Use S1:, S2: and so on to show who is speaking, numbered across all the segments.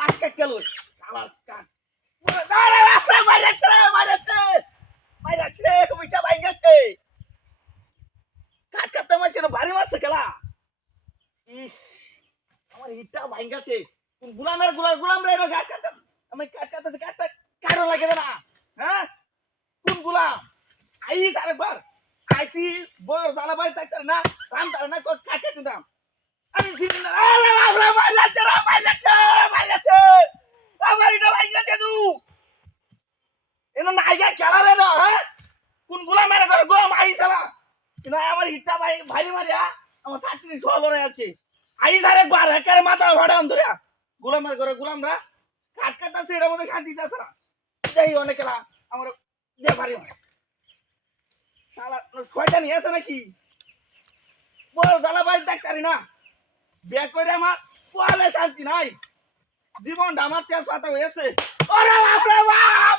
S1: কাট কাট গেল আমার কাট ভারী মারছে খেলা। ইস, আমার ইটটা ভাই গেছে কোন গুলামের গুলাম গুলাম রে গাছ কাটতে আমি কাট কাটতেছে কাটতে কারও লাগে না। হ্যাঁ? কোন গুলাম? আইস আরেকবার। আইসি, বর জালা বাড়ি থাকতে না, রাম তার না কাট কাটতে দিতাম আমি সিলিন্ডার আরে বাপরে মাইরাছে রে মাইরাছে মাইরাছে আমার এটা ভাই গেছে তু নাইগা খেলা রে না হ্যাঁ? কোনগুলা মেরে করে? আই সালা কিন্তু আমার হিটটা ভাই ভাইরে মারিয়া আমার চাকরি সহ লড়াই আছে। একেবারে মাথা করে মধ্যে শান্তি না। যাই অনেক খেলা। আমার ভারি শালা, শয়তানি আছে নাকি? জ্বালা বাড়ি ডাক্তারি না। বিয়ে করে আমার পোয়ালে শান্তি নাই। জীবনটা আমার তেল সাথে হয়েছে। ওরে বাপরে, বাপ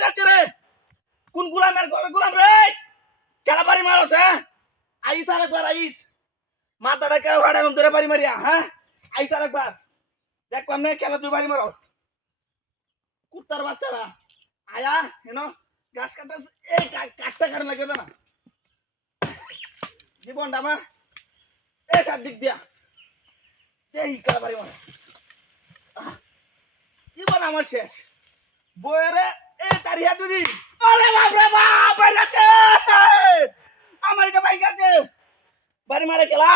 S1: বাইরাচ্ছে বাইরাচ্ছে রে? কোন গুলামের গুলাম রে? খেলা বাড়ি মারস হ্যাঁ? আইস আর একবার আইস। মাথাটা কেন ভাড়া ধরে বাড়ি মারিয়া হ্যাঁ? আইস আর একবার দেখ পাম খেলা তুই বাড়ি মারস। কুত্তার বাচ্চারা। আয়া, হেন গাছ কাটা এই কা- কাঠটা কাটে লাগে না। জীবনটা আমার। এ সার দিক দিয়া। এই খেলা বাড়ি মারা। জীবন আমার শেষ। বইয়েরে এ তারিয়া দুদিন আরে বাপরে বাপ বাইরাছে আমার এটা বাইক আছে। বাড়ি মারে খেলা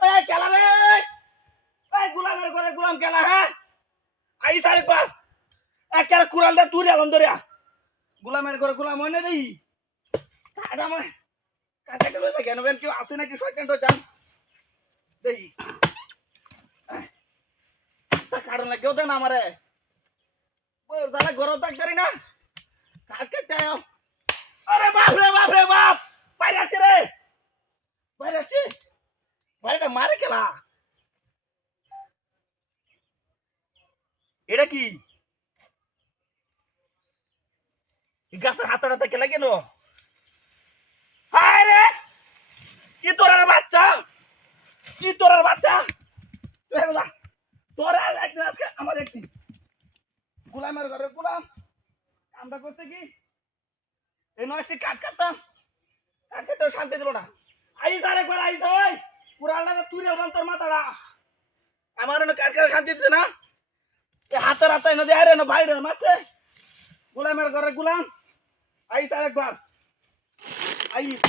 S1: এই খেলা রে। এই গুলামের ঘরে গুলাম খেলা হ্যাঁ? আই সারে পার একেবারে কুড়াল দা তুই আলম ধরিয়া গুলামের ঘরে গুলাম হয় দেই। কাটা আমার কাটা গেল কেন? বেন কেউ আসে নাকি? শয়তান টয়তান। দেই। তা কারণ লাগেও দেন আমারে। দাদা গরম থাকতারি না। কাটকে দেয়। আরে বাপ রে বাপ রে, বাপ। বাইরে আছে রে। বাইরে আছে। বাইরেটা মারে খেলা এটা কি? গাছের হাতাটা খেলা কেন? হায় রে! কি তোরার বাচ্চা? কি তোরার বাচ্চা? তোরা আজকে গোলামের ঘরে গোলাম। কামটা করতে কি? এই নয় সে কাট কাটতাম। কাট কাটতে শান্তি দিল না। আইস আর একবার আইস ওই। পুরালটা তুই রেলবাম তোর মাথাটা। আমার কাট কাটে শান্তি দিচ্ছে না। এই হাতের হাতে নদী আরে না বাইরে মারছে। গোলামের ঘরে গোলাম। আইস আর একবার। আইস।